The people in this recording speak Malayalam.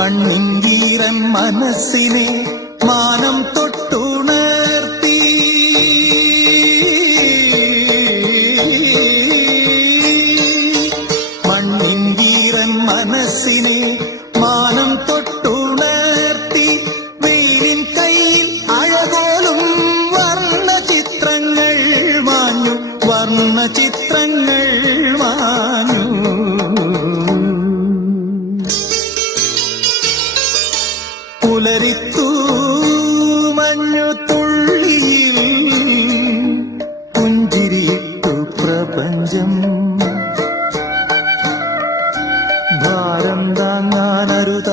മണ്ണിൻകീരൻ മനസ്സിനെ മാനം തൊട്ടുണർത്തി. മണ്ണിൻകീരൻ മനസ്സിനെ മാനം തൊട്ടുണർത്തി. വെയിലിൻ കയ്യിൽ അഴകോലും വർണ്ണചിത്രങ്ങൾ മാഞ്ഞു, വർണ്ണചിത്രങ്ങൾ മാഞ്ഞു. പുലരിത്തു മഞ്ഞു തുള്ളിയിൽ പുഞ്ചിരിയിട്ടു പ്രപഞ്ചം. ഭാരം താങ്ങാനരുത